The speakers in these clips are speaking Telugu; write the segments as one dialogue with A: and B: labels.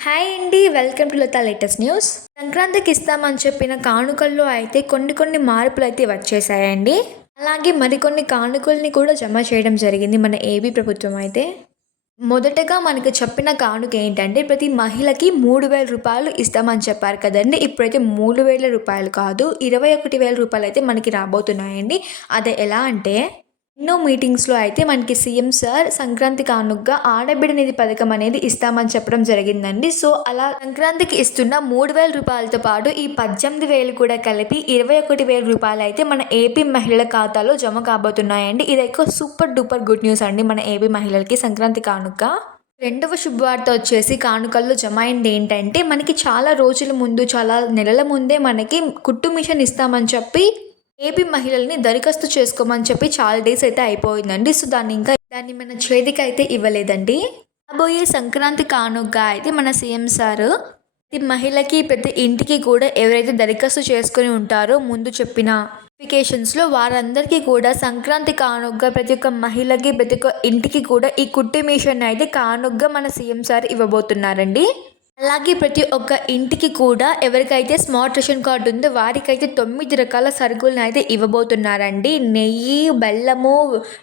A: హాయ్ అండి welcome to Latha latest news. సంక్రాంతికి ఇస్తామని చెప్పిన కానుకల్లో అయితే కొన్ని కొన్ని మార్పులు అయితే వచ్చేసాయండి. అలాగే మరికొన్ని కానుకల్ని కూడా జమ చేయడం జరిగింది మన ఏబీ ప్రభుత్వం అయితే. మొదటగా మనకు చెప్పిన కానుక ఏంటంటే ప్రతి మహిళకి మూడు వేల రూపాయలు ఇస్తామని చెప్పారు కదండి. ఇప్పుడైతే మూడు వేల రూపాయలు కాదు ఇరవై ఒకటి వేల రూపాయలు అయితే మనకి రాబోతున్నాయండి. అదే ఎలా అంటే ఎన్నో మీటింగ్స్లో అయితే మనకి సీఎం సార్ సంక్రాంతి కానుగ్గా ఆడబిడ్డ నిధి పథకం అనేది ఇస్తామని చెప్పడం జరిగిందండి. సో అలా సంక్రాంతికి ఇస్తున్న మూడు వేల రూపాయలతో పాటు ఈ పద్దెనిమిది వేలు కూడా కలిపి ఇరవై ఒకటి వేల రూపాయలు అయితే మన ఏపీ మహిళల ఖాతాలో జమ కాబోతున్నాయండి. ఇది ఎక్కువ సూపర్ డూపర్ గుడ్ న్యూస్ అండి మన ఏపీ మహిళలకి సంక్రాంతి కానుక రెండవ శుభవార్త వచ్చేసి కానుకల్లో జమ అయింది ఏంటంటే మనకి చాలా రోజుల ముందు చాలా నెలల ముందే మనకి కుట్టు మిషన్ ఇస్తామని చెప్పి ఏపీ మహిళల్ని దరఖాస్తు చేసుకోమని చెప్పి చాలా డేస్ అయితే అయిపోయిందండి. సో దాన్ని ఇంకా దాన్ని మన చేతికి అయితే ఇవ్వలేదండి. రాబోయే సంక్రాంతి కానుక అయితే మన సీఎం సారు ప్రతి మహిళకి ప్రతి ఇంటికి కూడా ఎవరైతే దరఖాస్తు చేసుకొని ఉంటారో ముందు చెప్పిన నోటిఫికేషన్స్లో వారందరికీ కూడా సంక్రాంతి కానుగ్గా ప్రతి ఒక్క మహిళకి ప్రతి ఒక్క ఇంటికి కూడా ఈ కుట్టి మిషన్ అయితే కానుగ్గా మన సీఎం సార్ ఇవ్వబోతున్నారండి. అలాగే ప్రతి ఒక్క ఇంటికి కూడా ఎవరికైతే స్మార్ట్ రేషన్ కార్డు ఉందో వారికైతే తొమ్మిది రకాల సరుకులను అయితే ఇవ్వబోతున్నారండి. నెయ్యి బెల్లము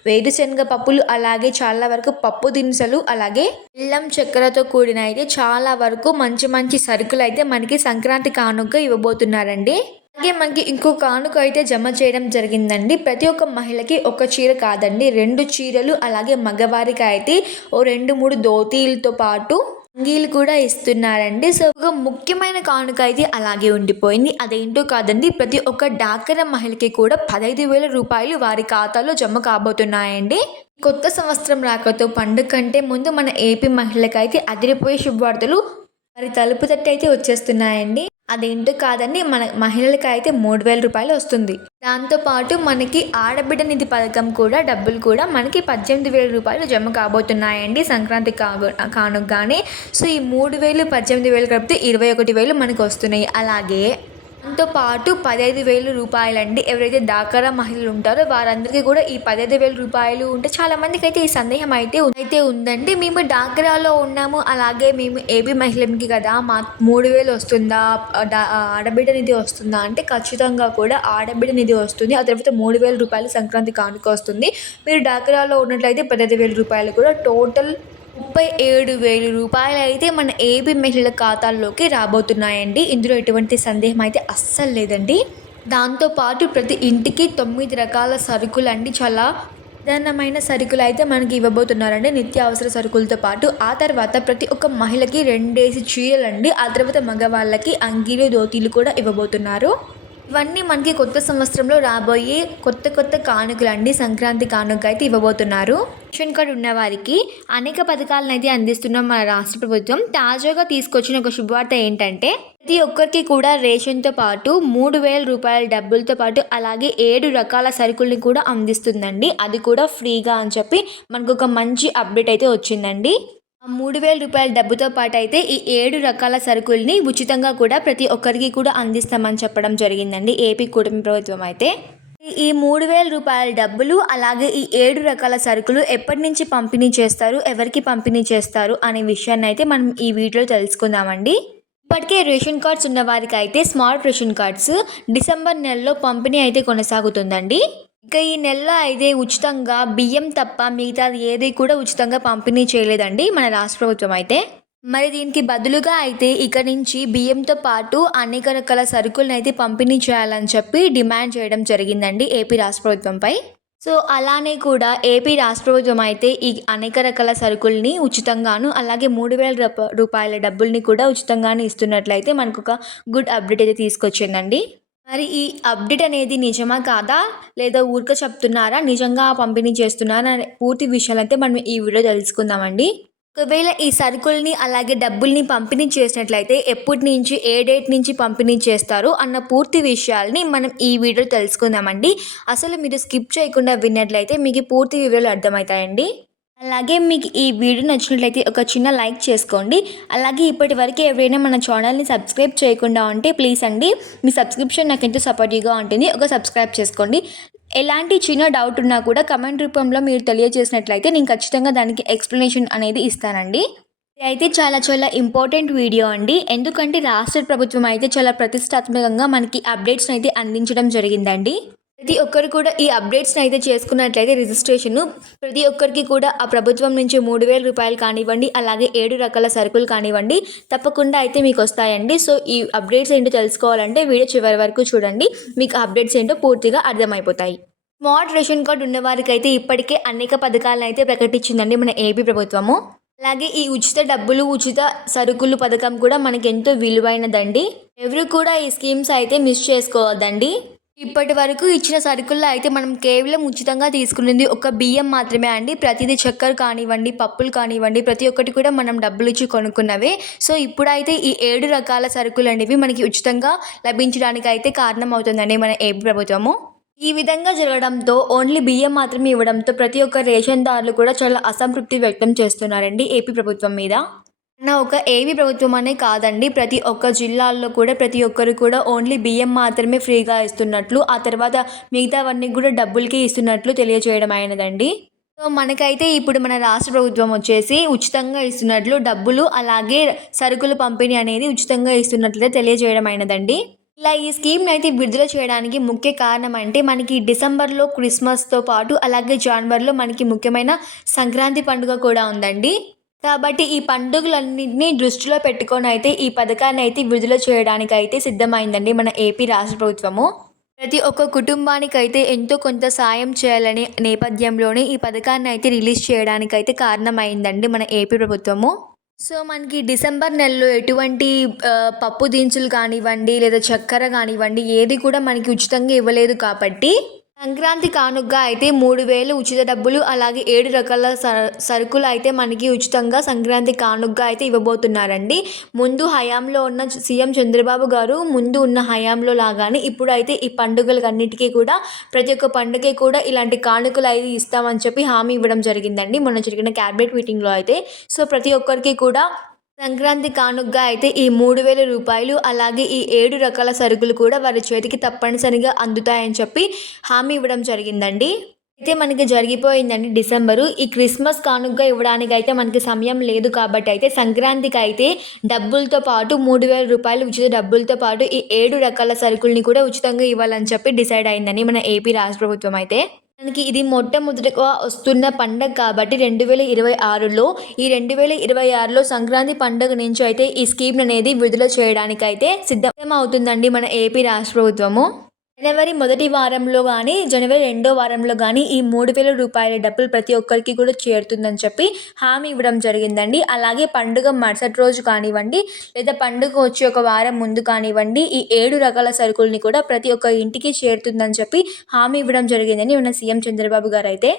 A: వేరుశనగ పప్పులు అలాగే చాలా వరకు పప్పు దినుసులు అలాగే బెల్లం చక్కెరతో కూడిన అయితే చాలా వరకు మంచి మంచి సరుకులు అయితే మనకి సంక్రాంతి కానుక ఇవ్వబోతున్నారండి. అలాగే మనకి ఇంకో కానుక అయితే జమ చేయడం జరిగిందండి. ప్రతి ఒక్క మహిళకి ఒక చీర కాదండి. రెండు చీరలు అలాగే మగవారికి అయితే ఓ రెండు మూడు ధోతీలతో పాటు అంగీలు కూడా ఇస్తున్నారండి. సో ఒక ముఖ్యమైన కానుక అయితే అలాగే ఉండిపోయింది. అదేంటో కాదండి ప్రతి ఒక్క డాకర మహిళకి కూడా పదహైదు వేల రూపాయలు వారి ఖాతాలో జమ కాబోతున్నాయండి. కొత్త సంవత్సరం రాకతో పండుగ కంటే ముందు మన ఏపీ మహిళకైతే అదిరిపోయే శుభవార్తలు వారి తలుపు తట్టి అయితే వచ్చేస్తున్నాయండి. అదేంటో కాదండి మన మహిళలకి అయితే మూడు వేల రూపాయలు వస్తుంది. దాంతోపాటు మనకి ఆడబిడ్డ నిధి పథకం కూడా డబ్బులు కూడా మనకి పద్దెనిమిది వేల రూపాయలు జమ కాబోతున్నాయండి సంక్రాంతి కానుగానే సో ఈ మూడు వేలు పద్దెనిమిది వేలు కలిపితే ఇరవై ఒకటి వేలు మనకు వస్తున్నాయి. అలాగే దాంతో పాటు పదహైదు వేలు రూపాయలండి. ఎవరైతే డాకరా మహిళలు ఉంటారో వారందరికీ కూడా ఈ పదహైదు వేల రూపాయలు ఉంటే చాలా మందికి అయితే ఈ సందేహం అయితే అయితే ఉందండి. మేము డాకరాలో ఉన్నాము. అలాగే మేము ఏబీ మహిళకి కదా మా మూడు వేలు వస్తుందా డా- ఆడబిడ్డ నిధి వస్తుందా అంటే ఖచ్చితంగా కూడా ఆడబిడ్డ నిధి వస్తుంది. ఆ తర్వాత మూడు వేల రూపాయలు సంక్రాంతి కానుక వస్తుంది. మీరు డాకరాలో ఉన్నట్లయితే పదహైదు వేల రూపాయలు కూడా టోటల్ ముప్పై ఏడు వేలు రూపాయలు అయితే మన ఏబీ మహిళల ఖాతాల్లోకి రాబోతున్నాయండి. ఇందులో ఎటువంటి సందేహం అయితే అస్సలు లేదండి. దాంతోపాటు ప్రతి ఇంటికి తొమ్మిది రకాల సరుకులు అండి చాలా ప్రధానమైన సరుకులు అయితే మనకి ఇవ్వబోతున్నారండి. నిత్యావసర సరుకులతో పాటు ఆ తర్వాత ప్రతి ఒక్క మహిళకి రెండేసి చీరలు అండి ఆ తర్వాత మగవాళ్ళకి అంగీలు ధోతీలు కూడా ఇవ్వబోతున్నారు. ఇవన్నీ మనకి కొత్త సంవత్సరంలో రాబోయే కొత్త కొత్త కానుకలు అండి. సంక్రాంతి కానుక అయితే ఇవ్వబోతున్నారు. రేషన్ కార్డు ఉన్న వారికి అనేక పథకాలను అయితే అందిస్తున్న మన రాష్ట్ర ప్రభుత్వం తాజాగా తీసుకొచ్చిన ఒక శుభవార్త ఏంటంటే ప్రతి ఒక్కరికి కూడా రేషన్తో పాటు మూడు వేల రూపాయల డబ్బులతో పాటు అలాగే ఏడు రకాల సరుకుల్ని కూడా అందిస్తుందండి. అది కూడా ఫ్రీగా అని చెప్పి మనకు ఒక మంచి అప్డేట్ అయితే వచ్చిందండి. మూడు వేల రూపాయల డబ్బుతో పాటు అయితే ఈ ఏడు రకాల సరుకుల్ని ఉచితంగా కూడా ప్రతి ఒక్కరికి కూడా అందిస్తామని చెప్పడం జరిగిందండి ఏపీ కూటమి ప్రభుత్వం అయితే. ఈ- మూడు వేల రూపాయల డబ్బులు అలాగే ఈ ఏడు రకాల సరుకులు ఎప్పటి నుంచి పంపిణీ చేస్తారు ఎవరికి పంపిణీ చేస్తారు అనే విషయాన్ని అయితే మనం ఈ వీడియోలో తెలుసుకుందామండి. ఇప్పటికే రేషన్ కార్డ్స్ ఉన్న వారికి అయితే స్మార్ట్ రేషన్ కార్డ్స్ డిసెంబర్ నెలలో పంపిణీ అయితే కొనసాగుతుందండి. ఇక ఈ నెలలో అయితే ఉచితంగా బియ్యం తప్ప మిగతాది ఏది కూడా ఉచితంగా పంపిణీ చేయలేదండి మన రాష్ట్ర ప్రభుత్వం అయితే. మరి దీనికి బదులుగా అయితే ఇక నుంచి బియ్యంతో పాటు అనేక రకాల సరుకులను అయితే పంపిణీ చేయాలని చెప్పి డిమాండ్ చేయడం జరిగిందండి ఏపీ రాష్ట్ర ప్రభుత్వంపై. సో అలానే కూడా ఏపీ రాష్ట్ర ప్రభుత్వం అయితే ఈ అనేక రకాల సరుకుల్ని ఉచితంగాను అలాగే మూడు వేల రూప- రూపాయల డబ్బుల్ని కూడా ఉచితంగానే ఇస్తున్నట్లయితే మనకు ఒక గుడ్ అప్డేట్ అయితే తీసుకొచ్చిందండి. మరి ఈ అప్డేట్ అనేది నిజమా కాదా? లేదా ఊరిక చెప్తున్నారా? నిజంగా పంపిణీ చేస్తున్నారా? అనే పూర్తి విషయాలు అయితే మనం ఈ వీడియో తెలుసుకుందామండి. ఒకవేళ ఈ సరుకుల్ని అలాగే డబ్బుల్ని పంపిణీ చేసినట్లయితే ఎప్పటి నుంచి ఏ డేట్ నుంచి పంపిణీ చేస్తారు? అన్న పూర్తి విషయాల్ని మనం ఈ వీడియో తెలుసుకుందామండి. అసలు మీరు స్కిప్ చేయకుండా విన్నట్లయితే మీకు పూర్తి వివరాలు అర్థమవుతాయండి. అలాగే మీకు ఈ వీడియో నచ్చినట్లయితే ఒక చిన్న లైక్ చేసుకోండి. అలాగే ఇప్పటి వరకు ఎవరైనా మన ఛానల్ని సబ్స్క్రైబ్ చేయకుండా ఉంటే ప్లీజ్ అండి. మీ సబ్స్క్రిప్షన్ నాకు ఎంతో సపోర్టివ్గా ఉంటుంది. ఒక సబ్స్క్రైబ్ చేసుకోండి. ఎలాంటి చిన్న డౌట్ ఉన్నా కూడా కమెంట్ రూపంలో మీరు తెలియజేసినట్లయితే నేను ఖచ్చితంగా దానికి ఎక్స్ప్లెనేషన్ అనేది ఇస్తానండి. ఇది అయితే చాలా చాలా ఇంపార్టెంట్ వీడియో అండి. ఎందుకంటే రాష్ట్ర ప్రభుత్వం అయితే చాలా ప్రతిష్టాత్మకంగా మనకి అప్డేట్స్ని అయితే అందించడం జరిగిందండి. ప్రతి ఒక్కరు కూడా ఈ అప్డేట్స్ని అయితే చేసుకున్నట్లయితే రిజిస్ట్రేషన్ ప్రతి ఒక్కరికి కూడా ఆ ప్రభుత్వం నుంచి మూడు వేల రూపాయలు కానివ్వండి అలాగే ఏడు రకాల సరుకులు కానివ్వండి తప్పకుండా అయితే మీకు వస్తాయండి. సో ఈ అప్డేట్స్ ఏంటో తెలుసుకోవాలంటే వీడియో చివరి వరకు చూడండి. మీకు అప్డేట్స్ ఏంటో పూర్తిగా అర్థమైపోతాయి. స్మార్ట్ రేషన్ కార్డు ఉన్నవారికైతే ఇప్పటికే అనేక పథకాలను అయితే ప్రకటించిందండి మన ఏపీ ప్రభుత్వము. అలాగే ఈ ఉచిత డబ్బులు ఉచిత సరుకులు పథకం కూడా మనకి ఎంతో విలువైనదండి. ఎవరు కూడా ఈ స్కీమ్స్ అయితే మిస్ చేసుకోవద్దండి. ఇప్పటి వరకు ఇచ్చిన సరుకుల్లో అయితే మనం కేవలం ఉచితంగా తీసుకునేది ఒక బియ్యం మాత్రమే అండి. ప్రతిదీ చక్కెర కానివ్వండి పప్పులు కానివ్వండి ప్రతి ఒక్కటి కూడా మనం డబ్బులు ఇచ్చి కొనుక్కున్నవే. సో ఇప్పుడైతే ఈ ఏడు రకాల సరుకులు అనేవి మనకి ఉచితంగా లభించడానికి అయితే కారణం అవుతుందండి మన ఏపీ ప్రభుత్వము. ఈ విధంగా జరగడంతో ఓన్లీ బియ్యం మాత్రమే ఇవ్వడంతో ప్రతి ఒక్క రేషన్దారులు కూడా చాలా అసంతృప్తి వ్యక్తం చేస్తున్నారండి ఏపీ ప్రభుత్వం మీద. నా ఒక ఏపీ ప్రభుత్వం అనే కాదండి. ప్రతి ఒక్క జిల్లాల్లో కూడా ప్రతి ఒక్కరు కూడా ఓన్లీ బియ్యం మాత్రమే ఫ్రీగా ఇస్తున్నట్లు ఆ తర్వాత మిగతావన్నీ కూడా డబ్బులకి ఇస్తున్నట్లు తెలియజేయడం అయినదండి. సో మనకైతే ఇప్పుడు మన రాష్ట్ర ప్రభుత్వం వచ్చేసి ఉచితంగా ఇస్తున్నట్లు డబ్బులు అలాగే సరుకులు పంపిణీ అనేది ఉచితంగా ఇస్తున్నట్లు తెలియజేయడం అయినదండి. ఇలా ఈ స్కీమ్ని అయితే విడుదల చేయడానికి ముఖ్య కారణం అంటే మనకి డిసెంబర్లో క్రిస్మస్తో పాటు అలాగే జనవరిలో మనకి ముఖ్యమైన సంక్రాంతి పండుగ కూడా ఉందండి. కాబట్టి ఈ పండుగలన్నింటినీ దృష్టిలో పెట్టుకొని అయితే ఈ పథకాన్ని అయితే విడుదల చేయడానికి అయితే సిద్ధమైందండి మన ఏపీ రాష్ట్ర ప్రభుత్వము. ప్రతి ఒక్క కుటుంబానికైతే ఎంతో కొంత సాయం చేయాలనే నేపథ్యంలోనే ఈ పథకాన్ని అయితే రిలీజ్ చేయడానికి అయితే కారణమైందండి మన ఏపీ ప్రభుత్వము. సో మనకి డిసెంబర్ నెలలో ఎటువంటి పప్పు దినుసులు కానివ్వండి లేదా చక్కెర కానివ్వండి ఏది కూడా మనకి ఉచితంగా ఇవ్వలేదు కాబట్టి సంక్రాంతి కానుకగా అయితే మూడు వేలు ఉచిత డబ్బులు అలాగే ఏడు రకాల స- సరుకులు అయితే మనకి ఉచితంగా సంక్రాంతి కానుకగా అయితే ఇవ్వబోతున్నారండి. ముందు హయాంలో ఉన్న సీఎం చంద్రబాబు గారు ముందు ఉన్న హయాంలో లాగానే ఇప్పుడు అయితే ఈ పండుగలకన్నిటికీ కూడా ప్రతి ఒక్క పండుగకి కూడా ఇలాంటి కానుకలు అయితే ఇస్తామని చెప్పి హామీ ఇవ్వడం జరిగిందండి. మొన్న జరిగిన క్యాబినెట్ మీటింగ్లో అయితే. సో ప్రతి ఒక్కరికి కూడా సంక్రాంతి కానుగ్గా అయితే ఈ మూడు వేల రూపాయలు అలాగే ఈ ఏడు రకాల సరుకులు కూడా వారి చేతికి తప్పనిసరిగా అందుతాయని చెప్పి హామీ ఇవ్వడం జరిగిందండి. అయితే మనకి జరిగిపోయిందండి డిసెంబరు. ఈ క్రిస్మస్ కానుకగా ఇవ్వడానికి అయితే మనకి సమయం లేదు కాబట్టి అయితే సంక్రాంతికి అయితే డబ్బులతో పాటు మూడు వేల రూపాయలు ఉచిత డబ్బులతో పాటు ఈ ఏడు రకాల సరుకుల్ని కూడా ఉచితంగా ఇవ్వాలని చెప్పి డిసైడ్ అయిందని మన ఏపీ రాష్ట్ర ప్రభుత్వం అయితే. మనకి ఇది మొట్టమొదటిగా వస్తున్న పండగ కాబట్టి రెండు వేల ఇరవై ఆరులో ఈ రెండు వేల ఇరవై ఆరులో సంక్రాంతి పండుగ నుంచి అయితే ఈ స్కీమ్ అనేది విడుదల చేయడానికి అయితే అవుతుందండి మన ఏపీ రాష్ట్ర ప్రభుత్వము. జనవరి మొదటి వారంలో కానీ జనవరి రెండో వారంలో కానీ ఈ మూడు వేల రూపాయల డబ్బులు ప్రతి ఒక్కరికి కూడా చేరుతుందని చెప్పి హామీ ఇవ్వడం జరిగిందండి. అలాగే పండుగ మరుసటి రోజు కానివ్వండి లేదా పండుగ వచ్చి ఒక వారం ముందు కానివ్వండి ఈ ఏడు రకాల సరుకుల్ని కూడా ప్రతి ఒక్క ఇంటికి చేరుతుందని చెప్పి హామీ ఇవ్వడం జరిగిందని మన సీఎం చంద్రబాబు గారు అయితే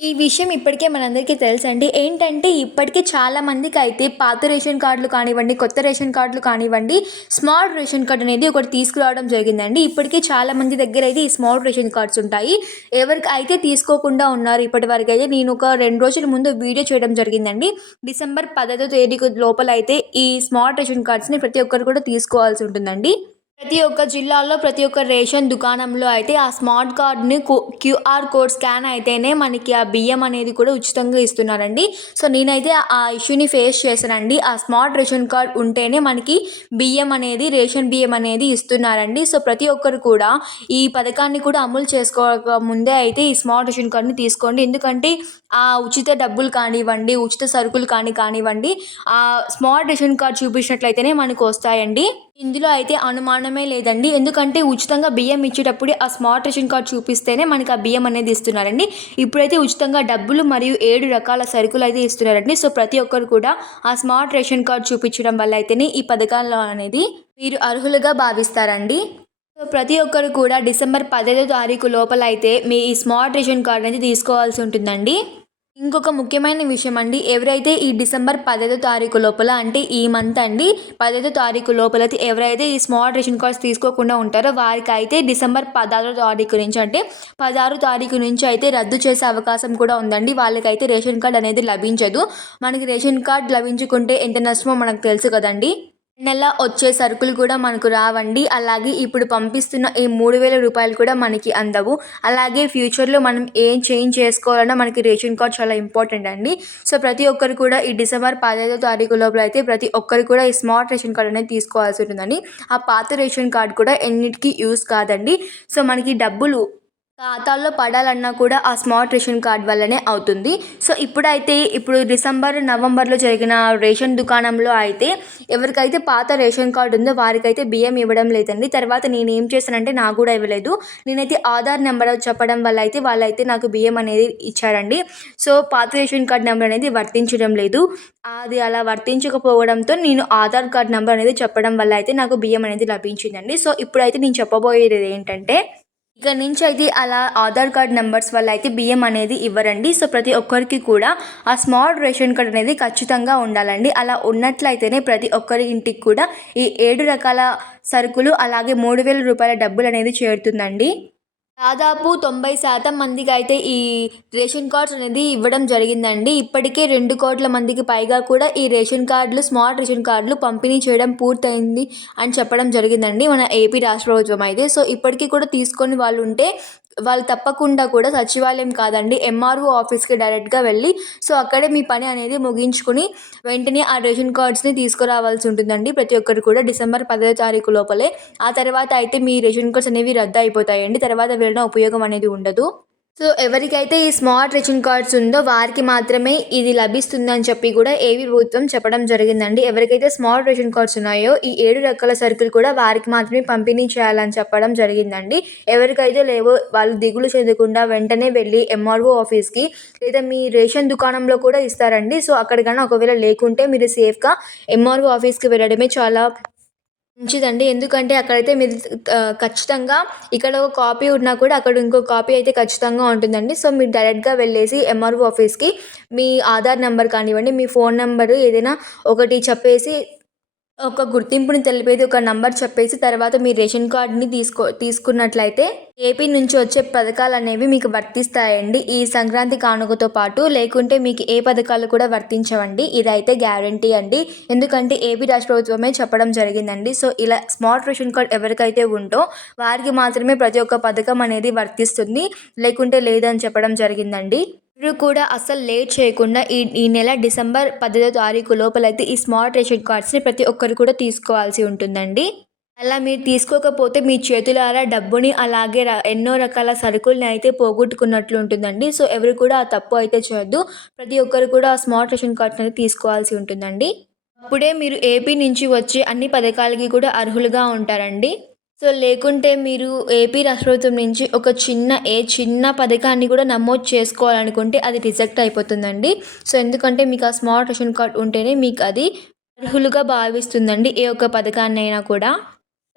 A: ఈ విషయం ఇప్పటికే మనందరికీ తెలుసండి. ఏంటంటే ఇప్పటికే చాలా మందికి అయితే పాత రేషన్ కార్డులు కానివ్వండి కొత్త రేషన్ కార్డులు కానివ్వండి స్మార్ట్ రేషన్ కార్డు అనేది ఒకటి తీసుకురావడం జరిగిందండి. ఇప్పటికే చాలా మంది దగ్గర అయితే ఈ స్మార్ట్ రేషన్ కార్డ్స్ ఉంటాయి. ఎవరికి అయితే తీసుకోకుండా ఉన్నారు ఇప్పటి వరకు అయితే నేను ఒక రెండు రోజుల ముందు వీడియో చేయడం జరిగిందండి. డిసెంబర్ పదహైదో తేదీ లోపల అయితే ఈ స్మార్ట్ రేషన్ కార్డ్స్ని ప్రతి ఒక్కరు కూడా తీసుకోవాల్సి ఉంటుందండి. ప్రతి ఒక్క జిల్లాలో ప్రతి ఒక్క రేషన్ దుకాణంలో అయితే ఆ స్మార్ట్ కార్డ్ని క్యూఆర్ కోడ్ స్కాన్ అయితేనే మనకి ఆ బియ్యం అనేది కూడా ఉచితంగా ఇస్తున్నారండి. సో నేనైతే ఆ ఇష్యూని ఫేస్ చేశానండి. ఆ స్మార్ట్ రేషన్ కార్డ్ ఉంటేనే మనకి బియ్యం అనేది రేషన్ బియ్యం అనేది ఇస్తున్నారండి. సో ప్రతి ఒక్కరు కూడా ఈ పథకాన్ని కూడా అమలు చేసుకోక ముందే అయితే ఈ స్మార్ట్ రేషన్ కార్డ్ని తీసుకోండి. ఎందుకంటే ఆ ఉచిత డబ్బులు కానివ్వండి ఉచిత సరుకులు కానీ కానివ్వండి ఆ స్మార్ట్ రేషన్ కార్డ్ చూపించినట్లయితేనే మనకు వస్తాయండి. ఇందులో అయితే అనుమానం అనుమానమే లేదండి. ఎందుకంటే ఉచితంగా బియ్యం ఇచ్చేటప్పుడే ఆ స్మార్ట్ రేషన్ కార్డ్ చూపిస్తేనే మనకి ఆ బియ్యం అనేది ఇస్తున్నారండి. ఇప్పుడైతే ఉచితంగా డబ్బులు మరియు ఏడు రకాల సరుకులు అయితే ఇస్తున్నారండి. సో ప్రతి ఒక్కరు కూడా ఆ స్మార్ట్ రేషన్ కార్డ్ చూపించడం వల్ల అయితేనే ఈ పథకాల్లో అనేది మీరు అర్హులుగా భావిస్తారండి. సో ప్రతి ఒక్కరు కూడా డిసెంబర్ పదహైదో తారీఖు లోపల అయితే మీ ఈ స్మార్ట్ రేషన్ కార్డ్ అనేది తీసుకోవాల్సి ఉంటుందండి. ఇంకొక ముఖ్యమైన విషయం అండి. ఎవరైతే ఈ డిసెంబర్ పదహైదో తారీఖు లోపల అంటే ఈ మంత్ అండి పదహైదో తారీఖు లోపల అయితే ఎవరైతే ఈ స్మార్ట్ రేషన్ కార్డ్స్ తీసుకోకుండా ఉంటారో వారికి అయితే డిసెంబర్ పదహారో తారీఖు నుంచి అంటే పదహారు తారీఖు నుంచి అయితే రద్దు చేసే అవకాశం కూడా ఉందండి. వాళ్ళకైతే రేషన్ కార్డ్ అనేది లభించదు. మనకి రేషన్ కార్డ్ లభించుకుంటే ఎంత నష్టమో మనకు తెలుసు కదండి. నెల వచ్చే సరుకులు కూడా మనకు రావండి. అలాగే ఇప్పుడు పంపిస్తున్న ఈ మూడు వేల రూపాయలు కూడా మనకి అందవు. అలాగే ఫ్యూచర్లో మనం ఏం చేంజ్ చేసుకోవాలన్నా మనకి రేషన్ కార్డ్ చాలా ఇంపార్టెంట్ అండి. సో ప్రతి ఒక్కరు కూడా ఈ డిసెంబర్ పదహైదో తారీఖు లోపల అయితే ప్రతి ఒక్కరు కూడా ఈ స్మార్ట్ రేషన్ కార్డ్ అనేది తీసుకోవాల్సి ఉంటుందని ఆ పాత రేషన్ కార్డ్ కూడా ఎన్నిటికీ యూస్ కాదండి. సో మనకి డబ్బులు ఖాతాల్లో పడాలన్నా కూడా ఆ స్మార్ట్ రేషన్ కార్డ్ వల్లనే అవుతుంది. సో ఇప్పుడైతే ఇప్పుడు డిసెంబర్ నవంబర్లో జరిగిన రేషన్ దుకాణంలో అయితే ఎవరికైతే పాత రేషన్ కార్డు ఉందో వారికైతే బియ్యం ఇవ్వడం లేదండి. తర్వాత నేను ఏం చేశానంటే నాకు కూడా ఇవ్వలేదు. నేనైతే ఆధార్ నెంబర్ చెప్పడం వల్ల అయితే వాళ్ళైతే నాకు బియ్యం అనేది ఇచ్చారండి. సో పాత రేషన్ కార్డ్ నెంబర్ అనేది వర్తించడం లేదు. అది అలా వర్తించకపోవడంతో నేను ఆధార్ కార్డ్ నెంబర్ అనేది చెప్పడం వల్ల అయితే నాకు బియ్యం అనేది లభించిందండి. సో ఇప్పుడైతే నేను చెప్పబోయేది ఏంటంటే ఇక నుంచి అయితే అలా ఆధార్ కార్డ్ నెంబర్స్ వల్ల అయితే బియ్యం అనేది ఇవ్వరండి. సో ప్రతి ఒక్కరికి కూడా ఆ స్మార్ట్ రేషన్ కార్డ్ అనేది ఖచ్చితంగా ఉండాలండి. అలా ఉన్నట్లయితేనే ప్రతి ఒక్కరి ఇంటికి కూడా ఈ ఏడు రకాల సరుకులు అలాగే మూడు వేల రూపాయల డబ్బులు అనేది చేరుతుందండి. దాదాపు తొంభై శాతం మందికి అయితే ఈ రేషన్ కార్డ్స్ అనేది ఇవ్వడం జరిగిందండి. ఇప్పటికే రెండు కోట్ల మందికి పైగా కూడా ఈ రేషన్ కార్డులు స్మార్ట్ రేషన్ కార్డులు పంపిణీ చేయడం పూర్తయింది అని చెప్పడం జరిగిందండి మన ఏపీ రాష్ట్ర ప్రభుత్వం అయితే. సో ఇప్పటికీ కూడా తీసుకొని వాళ్ళు ఉంటే వాళ్ళు తప్పకుండా కూడా సచివాలయం కాదండి ఎంఆర్ఓ ఆఫీస్కి డైరెక్ట్గా వెళ్ళి సో అక్కడే మీ పని అనేది ముగించుకుని వెంటనే ఆ రేషన్ కార్డ్స్ని తీసుకురావాల్సి ఉంటుందండి. ప్రతి ఒక్కరు కూడా డిసెంబర్ పదో తారీఖు లోపలే. ఆ తర్వాత అయితే మీ రేషన్ కార్డ్స్ అనేవి రద్దు అయిపోతాయండి. తర్వాత వెళ్ళిన ఉపయోగం అనేది ఉండదు. సో ఎవరికైతే ఈ స్మార్ట్ రేషన్ కార్డ్స్ ఉందో వారికి మాత్రమే ఇది లభిస్తుందని చెప్పి కూడా ఏవి ప్రభుత్వం చెప్పడం జరిగిందండి. ఎవరికైతే స్మార్ట్ రేషన్ కార్డ్స్ ఉన్నాయో ఈ ఏడు రకాల సరుకులు కూడా వారికి మాత్రమే పంపిణీ చేయాలని చెప్పడం జరిగిందండి. ఎవరికైతే లేవో వాళ్ళు దిగులు చెందకుండా వెంటనే వెళ్ళి ఎంఆర్ఓ ఆఫీస్కి లేదా మీ రేషన్ దుకాణంలో కూడా ఇస్తారండి. సో అక్కడికైనా ఒకవేళ లేకుంటే మీరు సేఫ్గా ఎంఆర్ఓ ఆఫీస్కి వెళ్ళడమే చాలా మంచిదండి. ఎందుకంటే అక్కడైతే మీరు ఖచ్చితంగా ఇక్కడ ఒక కాపీ ఉన్నా కూడా అక్కడ ఇంకో కాపీ అయితే ఖచ్చితంగా ఉంటుందండి. సో మీరు డైరెక్ట్గా వెళ్ళేసి ఎంఆర్ఓ ఆఫీస్కి మీ ఆధార్ నెంబర్ కానివ్వండి మీ ఫోన్ నెంబర్ ఏదైనా ఒకటి చెప్పేసి ఒక గుర్తింపుని తెలిపేది ఒక నంబర్ చెప్పేసి తర్వాత మీ రేషన్ కార్డ్ని తీసుకో తీసుకున్నట్లయితే ఏపీ నుంచి వచ్చే పథకాలు అనేవి మీకు వర్తిస్తాయండి. ఈ సంక్రాంతి కానుకతో పాటు లేకుంటే మీకు ఏ పథకాలు కూడా వర్తించవండి. ఇదైతే గ్యారంటీ అండి. ఎందుకంటే ఏపీ రాష్ట్ర ప్రభుత్వమే చెప్పడం జరిగిందండి. సో ఇలా స్మార్ట్ రేషన్ కార్డ్ ఎవరికైతే ఉందో వారికి మాత్రమే ప్రతి ఒక్క పథకం అనేది వర్తిస్తుంది. లేకుంటే లేదని చెప్పడం జరిగిందండి. ఎవరు కూడా అసలు లేట్ చేయకుండా ఈ ఈ నెల డిసెంబర్ పదిహేదో తారీఖు లోపలైతే ఈ స్మార్ట్ రేషన్ కార్డ్స్ని ప్రతి ఒక్కరు కూడా తీసుకోవాల్సి ఉంటుందండి. అలా మీరు తీసుకోకపోతే మీ చేతులారా డబ్బుని అలాగే ఎన్నో రకాల సరుకుల్ని అయితే పోగొట్టుకున్నట్లు ఉంటుందండి. సో ఎవరు కూడా ఆ తప్పు అయితే చేయొద్దు. ప్రతి ఒక్కరు కూడా ఆ స్మార్ట్ రేషన్ కార్డ్ని అయితే తీసుకోవాల్సి ఉంటుందండి. అప్పుడే మీరు ఏపీ నుంచి వచ్చే అన్ని పథకాలకి కూడా అర్హులుగా ఉంటారండి. సో లేకుంటే మీరు ఏపీ రాష్ట్ర ప్రభుత్వం నుంచి ఒక చిన్న ఏ చిన్న పథకాన్ని కూడా నమోదు చేసుకోవాలనుకుంటే అది రిజెక్ట్ అయిపోతుందండి. సో ఎందుకంటే మీకు ఆ స్మార్ట్ రేషన్ కార్డ్ ఉంటేనే మీకు అది అర్హులుగా భావిస్తుందండి ఏ ఒక్క పథకాన్ని అయినా కూడా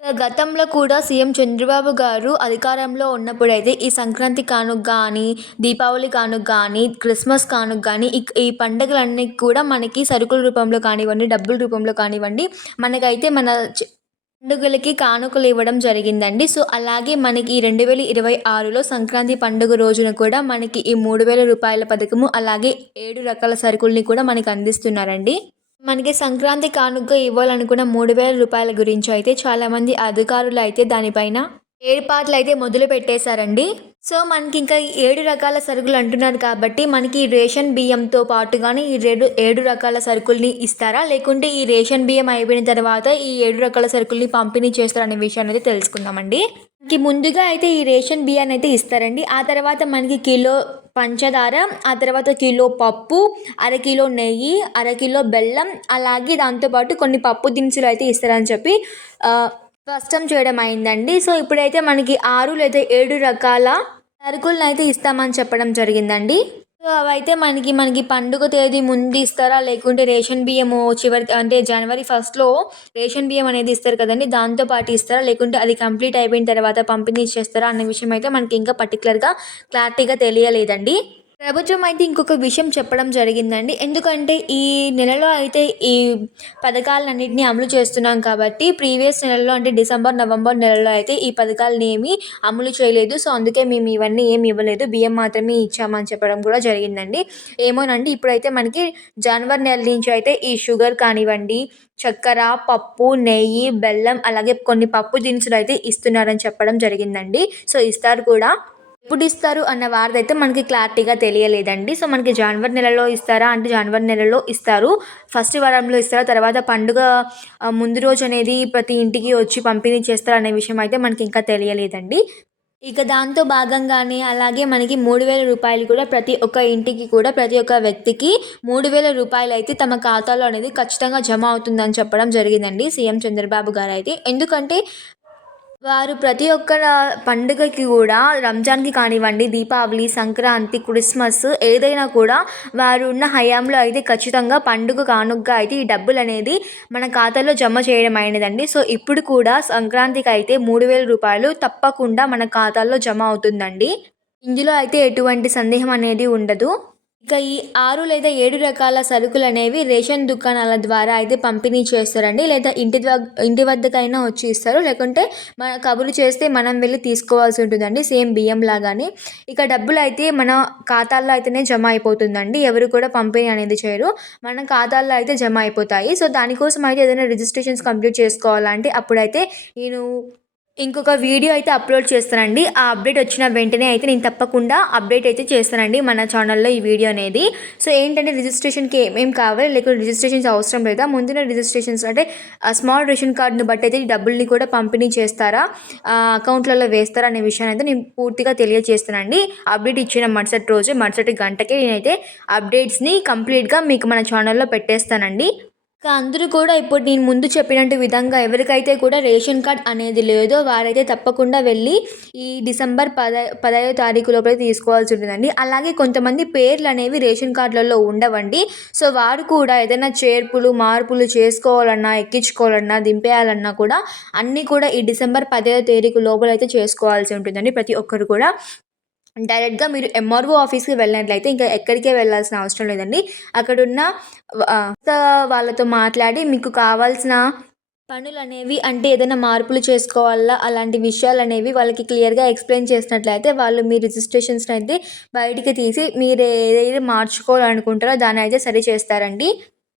A: గతంలో కూడా సీఎం చంద్రబాబు గారు అధికారంలో ఉన్నప్పుడైతే ఈ సంక్రాంతి కానుక కానీ దీపావళి కానుక కానీ క్రిస్మస్ కానుక కానీ ఈ ఈ పండుగలన్నీ కూడా మనకి సరుకుల రూపంలో కానివ్వండి డబ్బుల రూపంలో కానివ్వండి మనకైతే మన పండుగలకి కానుకలు ఇవ్వడం జరిగిందండి. సో అలాగే మనకి ఈ రెండు వేల ఇరవై ఆరులో సంక్రాంతి పండుగ రోజున కూడా మనకి ఈ మూడు వేల రూపాయల పథకము అలాగే ఏడు రకాల సరుకుల్ని కూడా మనకి అందిస్తున్నారండి. మనకి సంక్రాంతి కానుక ఇవ్వాలనుకున్న మూడు వేల రూపాయల గురించి అయితే చాలామంది అధికారులు అయితే దానిపైన ఏర్పాట్లు అయితే మొదలు పెట్టేశారండి. సో మనకి ఇంకా ఈ ఏడు రకాల సరుకులు అంటున్నారు కాబట్టి మనకి ఈ రేషన్ బియ్యంతో పాటుగానే ఈ రెండు ఏడు రకాల సరుకుల్ని ఇస్తారా? లేకుంటే ఈ రేషన్ బియ్యం అయిపోయిన తర్వాత ఈ ఏడు రకాల సరుకుల్ని పంపిణీ చేస్తారనే అనే విషయాన్ని అయితే తెలుసుకుందామండి. మనకి ముందుగా అయితే ఈ రేషన్ బియ్యాన్ని అయితే ఇస్తారండి. ఆ తర్వాత మనకి కిలో పంచదార ఆ తర్వాత కిలో పప్పు అర కిలో నెయ్యి అర కిలో బెల్లం అలాగే దాంతోపాటు కొన్ని పప్పు దినుసులు అయితే ఇస్తారని చెప్పి స్పష్టం చేయడం అయిందండి. సో ఇప్పుడైతే మనకి ఆరు లేదా ఏడు రకాల సరుకులను అయితే ఇస్తామని చెప్పడం జరిగిందండి. సో అవైతే మనకి మనకి పండుగ తేదీ ముందు ఇస్తారా? లేకుంటే రేషన్ బియ్యము చివరి అంటే జనవరి ఫస్ట్లో రేషన్ బియ్యం అనేది ఇస్తారు కదండి. దాంతో పాటు ఇస్తారా? లేకుంటే అది కంప్లీట్ అయిపోయిన తర్వాత పంపిణీ చేస్తారా? అన్న విషయం అయితే మనకి ఇంకా పర్టికులర్గా క్లారిటీగా తెలియలేదండి. ప్రభుత్వం అయితే ఇంకొక విషయం చెప్పడం జరిగిందండి. ఎందుకంటే ఈ నెలలో అయితే ఈ పథకాలన్నింటినీ అమలు చేస్తున్నాం కాబట్టి ప్రీవియస్ నెలలో అంటే డిసెంబర్ నవంబర్ నెలలో అయితే ఈ పథకాలని ఏమీ అమలు చేయలేదు. సో అందుకే మేము ఇవన్నీ ఏమి ఇవ్వలేదు. బియ్యం మాత్రమే ఇచ్చామని చెప్పడం కూడా జరిగిందండి. ఏమోనండి ఇప్పుడైతే మనకి జనవరి నెల నుంచి అయితే ఈ షుగర్ కానివ్వండి చక్కెర పప్పు నెయ్యి బెల్లం అలాగే కొన్ని పప్పు దినుసులు అయితే ఇస్తున్నారని చెప్పడం జరిగిందండి. సో ఇస్తారు కూడా. ఎప్పుడు ఇస్తారు అన్న వారిది అయితే మనకి క్లారిటీగా తెలియలేదండి. సో మనకి జనవరి నెలలో ఇస్తారా అంటే జనవరి నెలలో ఇస్తారు. ఫస్ట్ వారంలో ఇస్తారు. తర్వాత పండుగ ముందు రోజు అనేది ప్రతి ఇంటికి వచ్చి పంపిణీ చేస్తారు అనే విషయం అయితే మనకి ఇంకా తెలియలేదండి. ఇక దాంతో భాగంగానే అలాగే మనకి మూడు వేల రూపాయలు కూడా ప్రతి ఒక్క ఇంటికి కూడా ప్రతి ఒక్క వ్యక్తికి మూడు వేల రూపాయలు అయితే తమ ఖాతాలో అనేది ఖచ్చితంగా జమ అవుతుందని చెప్పడం జరిగిందండి సీఎం చంద్రబాబు గారు అయితే. ఎందుకంటే వారు ప్రతి ఒక్క పండుగకి కూడా రంజాన్కి కానివ్వండి దీపావళి సంక్రాంతి క్రిస్మస్ ఏదైనా కూడా వారు ఉన్న హయాంలో అయితే ఖచ్చితంగా పండుగ కానుగ్గా అయితే ఈ డబ్బులు అనేది మన ఖాతాలో జమ చేయడం అయినదండి. సో ఇప్పుడు కూడా సంక్రాంతికి అయితే మూడు వేల రూపాయలు తప్పకుండా మన ఖాతాల్లో జమ అవుతుందండి. ఇందులో అయితే ఎటువంటి సందేహం అనేది ఉండదు. ఇక ఈ ఆరు లేదా ఏడు రకాల సరుకులు అనేవి రేషన్ దుకాణాల ద్వారా అయితే పంపిణీ చేస్తారండి. లేదా ఇంటి ఇంటి వద్దకైనా వచ్చి ఇస్తారు. లేకుంటే మన కబురు చేస్తే మనం వెళ్ళి తీసుకోవాల్సి ఉంటుందండి. సేమ్ బియ్యం లాగానే. ఇక డబ్బులు అయితే మన ఖాతాల్లో అయితేనే జమ అయిపోతుందండి. ఎవరు కూడా పంపిణీ అనేది చేయరు. మన ఖాతాల్లో అయితే జమ అయిపోతాయి. సో దానికోసం అయితే ఏదైనా రిజిస్ట్రేషన్స్ కంప్లీట్ చేసుకోవాలంటే అప్పుడైతే నేను ఇంకొక వీడియో అయితే అప్లోడ్ చేస్తానండి. ఆ అప్డేట్ వచ్చిన వెంటనే అయితే నేను తప్పకుండా అప్డేట్ అయితే చేస్తానండి మన ఛానల్లో ఈ వీడియో అనేది. సో ఏంటంటే రిజిస్ట్రేషన్కి ఏమేమి కావాలి లేకపోతే రిజిస్ట్రేషన్స్ అవసరం లేదా? ముందున రిజిస్ట్రేషన్స్ అంటే స్మాల్ రేషన్ కార్డుని బట్టి అయితే డబ్బుల్ని కూడా పంపిణీ చేస్తారా? అకౌంట్లలో వేస్తారా అనే విషయాన్ని అయితే నేను పూర్తిగా తెలియజేస్తానండి అప్డేట్ ఇచ్చిన మరుసటి రోజు మరుసటి గంటకే నేనైతే అప్డేట్స్ని కంప్లీట్గా మీకు మన ఛానల్లో పెట్టేస్తానండి. అందరూ కూడా ఇప్పుడు నేను ముందు చెప్పినట్టు విధంగా ఎవరికైతే కూడా రేషన్ కార్డ్ అనేది లేదో వారైతే తప్పకుండా వెళ్ళి ఈ డిసెంబర్ పద పదహైదో తారీఖు లోపల తీసుకోవాల్సి ఉంటుందండి. అలాగే కొంతమంది పేర్లు అనేవి రేషన్ కార్డులలో ఉండవండి. సో వారు కూడా ఏదైనా చేర్పులు మార్పులు చేసుకోవాలన్నా ఎక్కించుకోవాలన్నా దింపేయాలన్నా కూడా అన్నీ కూడా ఈ డిసెంబర్ పదహైదో తారీఖు లోపల అయితే చేసుకోవాల్సి ఉంటుందండి ప్రతి ఒక్కరు కూడా. డైరెక్ట్గా మీరు ఎంఆర్ఓ ఆఫీస్కి వెళ్ళినట్లయితే ఇంకా ఎక్కడికే వెళ్ళాల్సిన అవసరం లేదండి. అక్కడున్న వాళ్ళతో మాట్లాడి మీకు కావాల్సిన పనులు అనేవి అంటే ఏదైనా మార్పులు చేసుకోవాలా అలాంటి విషయాలు అనేవి వాళ్ళకి క్లియర్గా ఎక్స్ప్లెయిన్ చేసినట్లయితే వాళ్ళు మీ రిజిస్ట్రేషన్స్ని అయితే బయటికి తీసి మీరు ఏదైతే మార్చుకోవాలనుకుంటారో దాన్ని అయితే సరి చేస్తారండి.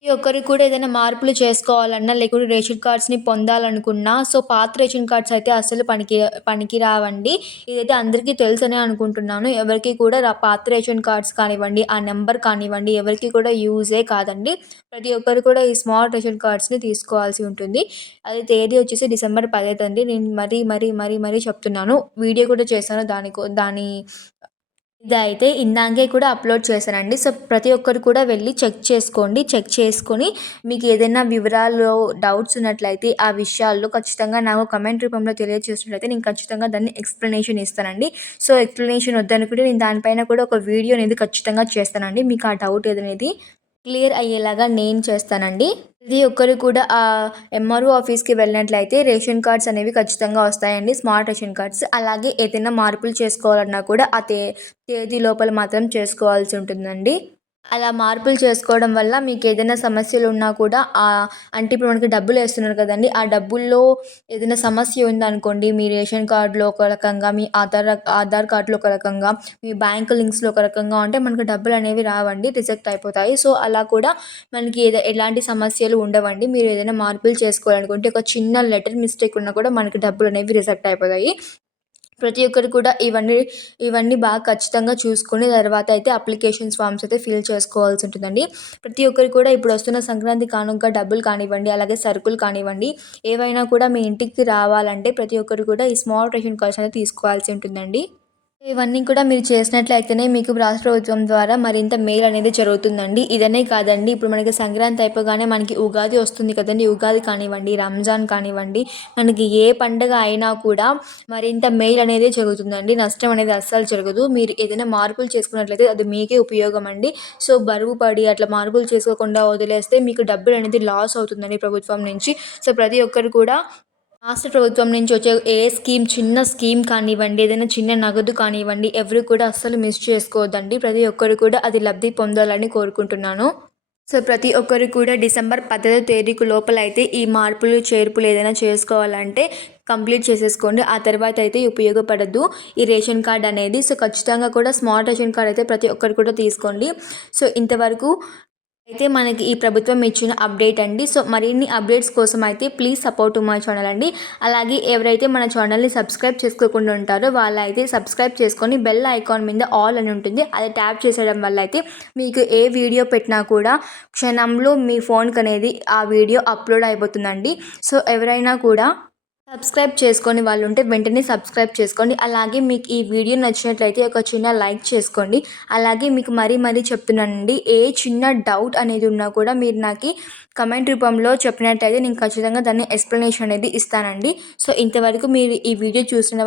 A: ప్రతి ఒక్కరికి కూడా ఏదైనా మార్పులు చేసుకోవాలన్నా లేకుంటే రేషన్ కార్డ్స్ని పొందాలనుకున్నా సో పాత రేషన్ కార్డ్స్ అయితే అసలు పనికి పనికి రావండి ఇదైతే అందరికీ తెలుసనే అనుకుంటున్నాను. ఎవరికి కూడా రా- పాత రేషన్ కార్డ్స్ కానివ్వండి ఆ నెంబర్ కానివ్వండి ఎవరికి కూడా యూజే కాదండి. ప్రతి ఒక్కరు కూడా ఈ స్మార్ట్ రేషన్ కార్డ్స్ని తీసుకోవాల్సి ఉంటుంది. అది తేదీ వచ్చేసి డిసెంబర్ పదైదు అండి. నేను మరీ మరీ మరీ మరీ చెప్తున్నాను. వీడియో కూడా చేశాను దానికో దాని ఇదైతే ఇందాకే కూడా అప్లోడ్ చేశానండి. సో ప్రతి ఒక్కరు కూడా వెళ్ళి చెక్ చేసుకోండి చెక్ చేసుకొని మీకు ఏదైనా వివరాలు డౌట్స్ ఉన్నట్లయితే ఆ విషయాల్లో ఖచ్చితంగా నాకు కమెంట్ రూపంలో తెలియజేసినట్లయితే నేను ఖచ్చితంగా దాన్ని ఎక్స్ప్లెనేషన్ ఇస్తానండి. సో ఎక్స్ప్లెనేషన్ వద్దనుకుంటే నేను దానిపైన కూడా ఒక వీడియో అనేది ఖచ్చితంగా చేస్తానండి. మీకు ఆ డౌట్ ఏదనేది క్లియర్ అయ్యేలాగా నేను చేస్తానండి. ప్రతి ఒక్కరు కూడా ఆ ఎంఆర్ఓ ఆఫీస్కి వెళ్ళినట్లయితే రేషన్ కార్డ్స్ అనేవి ఖచ్చితంగా వస్తాయండి. Smart ration cards. అలాగే ఏదైనా మార్పులు చేసుకోవాలన్నా కూడా ఆ తే తేదీ లోపల మాత్రం చేసుకోవాల్సి ఉంటుందండి. అలా మార్పులు చేసుకోవడం వల్ల మీకు ఏదైనా సమస్యలు ఉన్నా కూడా ఆ అంటే ఇప్పుడు మనకి డబ్బులు వేస్తున్నారు కదండి ఆ డబ్బుల్లో ఏదైనా సమస్య ఉందనుకోండి మీ రేషన్ కార్డులో ఒక రకంగా మీ ఆధార్ ఆధార్ కార్డులో ఒక రకంగా మీ బ్యాంక్ లింక్స్లో ఒక రకంగా ఉంటే మనకు డబ్బులు అనేవి రావండి రిజెక్ట్ అయిపోతాయి. సో అలా కూడా మనకి ఏదో ఎలాంటి సమస్యలు ఉండవండి. మీరు ఏదైనా మార్పులు చేసుకోవాలనుకుంటే ఒక చిన్న లెటర్ మిస్టేక్ ఉన్నా కూడా మనకి డబ్బులు అనేవి రిజెక్ట్ అయిపోతాయి. ప్రతి ఒక్కరు కూడా ఇవన్నీ ఇవన్నీ బాగా ఖచ్చితంగా చూసుకుని తర్వాత అయితే అప్లికేషన్స్ ఫామ్స్ అయితే ఫిల్ చేసుకోవాల్సి ఉంటుందండి. ప్రతి ఒక్కరు కూడా ఇప్పుడు వస్తున్న సంక్రాంతి కానుక డబ్బులు కానివ్వండి అలాగే సరుకులు కానివ్వండి ఏవైనా కూడా మీ ఇంటికి రావాలంటే ప్రతి ఒక్కరు కూడా ఈ స్మాల్ రేషన్ కార్డ్స్ అనేది తీసుకోవాల్సి ఉంటుందండి. ఇవన్నీ కూడా మీరు చేసినట్లయితేనే మీకు రాష్ట్ర ప్రభుత్వం ద్వారా మరింత మేలు అనేది జరుగుతుందండి. ఇదనే కాదండి. ఇప్పుడు మనకి సంక్రాంతి అయిపోగానే మనకి ఉగాది వస్తుంది కదండి. ఉగాది కానివ్వండి రంజాన్ కానివ్వండి మనకి ఏ పండుగ అయినా కూడా మరింత మేలు అనేది జరుగుతుందండి. నష్టం అనేది అస్సలు జరగదు. మీరు ఏదైనా మార్పులు చేసుకున్నట్లయితే అది మీకే ఉపయోగం అండి. సో బరువు పడి అట్లా మార్పులు చేసుకోకుండా వదిలేస్తే మీకు డబ్బులు అనేది లాస్ అవుతుందండి ప్రభుత్వం నుంచి. సో ప్రతి ఒక్కరు కూడా రాష్ట్ర ప్రభుత్వం నుంచి వచ్చే ఏ స్కీమ్ చిన్న స్కీమ్ కానివ్వండి ఏదైనా చిన్న నగదు కానివ్వండి ఎవరు కూడా అస్సలు మిస్ చేసుకోవద్దండి. ప్రతి ఒక్కరు కూడా అది లబ్ధి పొందాలని కోరుకుంటున్నాను. సో ప్రతి ఒక్కరు కూడా డిసెంబర్ పద్దెనిమిదో తేదీకి లోపల అయితే ఈ మార్పులు చేర్పులు ఏదైనా చేసుకోవాలంటే కంప్లీట్ చేసేసుకోండి. ఆ తర్వాత అయితే ఉపయోగపడదు ఈ రేషన్ కార్డ్ అనేది. సో ఖచ్చితంగా కూడా స్మార్ట్ రేషన్ కార్డ్ అయితే ప్రతి ఒక్కరు కూడా తీసుకోండి. సో ఇంతవరకు అయితే మనకి ఈ ప్రభుత్వం ఇచ్చిన అప్డేట్ అండి. సో మరిన్ని అప్డేట్స్ కోసం అయితే please support to my channel అండి. అలాగే ఎవరైతే మన ఛానల్ని సబ్స్క్రైబ్ చేసుకోకుండా ఉంటారో వాళ్ళైతే సబ్స్క్రైబ్ చేసుకొని బెల్ ఐకాన్ మీద ఆల్ అని ఉంటుంది. అది ట్యాప్ చేసేయడం వల్ల అయితే మీకు ఏ వీడియో పెట్టినా కూడా క్షణంలో మీ ఫోన్కి అనేది ఆ వీడియో అప్లోడ్ అయిపోతుందండి. సో ఎవరైనా కూడా సబ్స్క్రైబ్ చేసుకొని వాళ్ళు ఉంటే వెంటనే సబ్స్క్రైబ్ చేసుకోండి. అలాగే మీకు ఈ వీడియో నచ్చినట్లయితే ఒక చిన్న లైక్ చేసుకోండి. అలాగే మీకు మరీ మరీ చెప్తున్నానండి ఏ చిన్న డౌట్ అనేది ఉన్నా కూడా మీరు నాకు కమెంట్ రూపంలో చెప్పినట్టయితే నేను ఖచ్చితంగా దాన్ని ఎక్స్ప్లెనేషన్ అనేది ఇస్తానండి. సో ఇంతవరకు మీరు ఈ వీడియో చూసిన